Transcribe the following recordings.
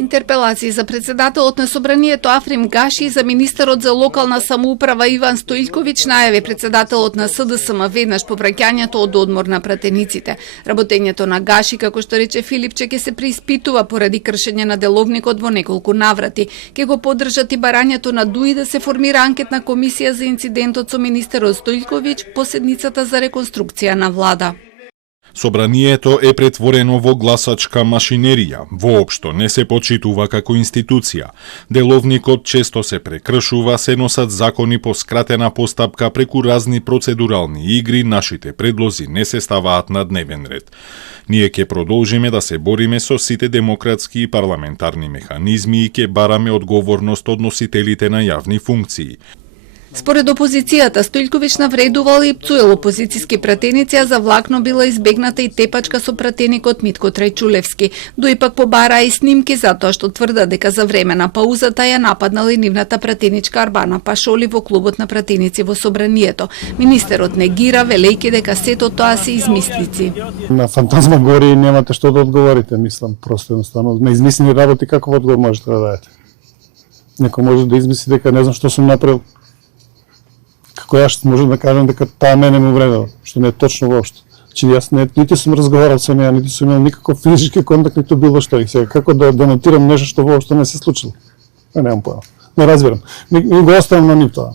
Интерпелации за председателот на Собранието Африм Гаши и за министерот за локална самоуправа Иван Стоилковиќ најави председателот на СДСМ веднаш по враќањето од одмор на пратениците. Работењето на Гаши, како што рече Филипче, ќе се преиспитува поради кршење на деловникот во неколку наврати. Ќе го поддржат и барањето на ДУИ да се формира анкетна комисија за инцидентот со министерот Стоилковиќ по седницата за реконструкција на влада. Собранието е претворено во гласачка машинерија, воопшто не се почитува како институција. Деловникот често се прекршува, се носат закони по скратена постапка преку разни процедурални игри, нашите предлози не се ставаат на дневен ред. Ние ќе продолжиме да се бориме со сите демократски и парламентарни механизми и ќе бараме одговорност од носителите на јавни функции. Според опозицијата, Стоилковиќ навредувал и пцуел опозицијски пратеници, а за влакно била избегната и тепачка со пратеникот Митко Трајчулевски. Дуи пак побараа и снимки затоа што тврда дека за време на паузата ја нападнал и нивната пратеничка Арбана Пашоли во клубот на пратеници во Собранието. Министерот негира, велејќи дека сето тоа се измислици. На фантазма гори немате што да одговорите, мислам, просто едноставно на измислени работи каков одговор можете да дадете. Некој може да измисли дека не знам што сум направил. Како јас можам да кажам дека таа мене ме увредила, што не е точно воопшто. Че јас нити сум разговарал со неја, нити сум имал никаков физички контакт, ниту било што. И сега како да денотирам нешто што воопшто не се случило? Немам појма. Не разбирам. Не го оставам на нив тоа.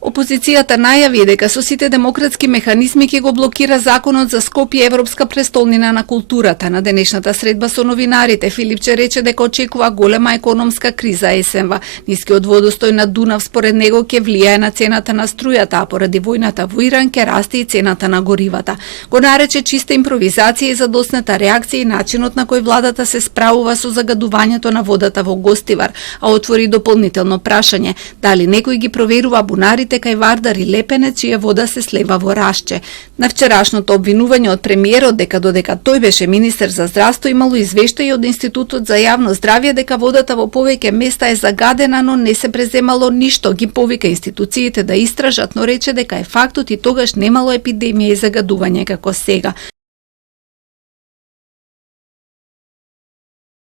Опозицијата најави дека со сите демократски механизми ќе го блокира законот за Скопје, европска престолнина на културата. На денешната средба со новинарите Филипче рече дека очекува голема економска криза есенва. Нискиот водостој на Дунав според него ќе влијае на цената на струјата, а поради војната во Иран ќе расте и цената на горивата. Го нарече чиста импровизација и задоснета реакција и начинот на кој владата се справува со загадувањето на водата во Гостивар, а отвори дополнително прашање дали некој ги проверува бунарите кај Вардар и Лепенец, чија вода се слева во Рашче. На вчерашното обвинување од премиерот дека додека тој беше министер за здравство имало извештај од Институтот за јавно здравје дека водата во повеќе места е загадена, но не се преземало ништо, ги повика институциите да истражат, но рече дека е фактот и тогаш немало епидемија и загадување како сега.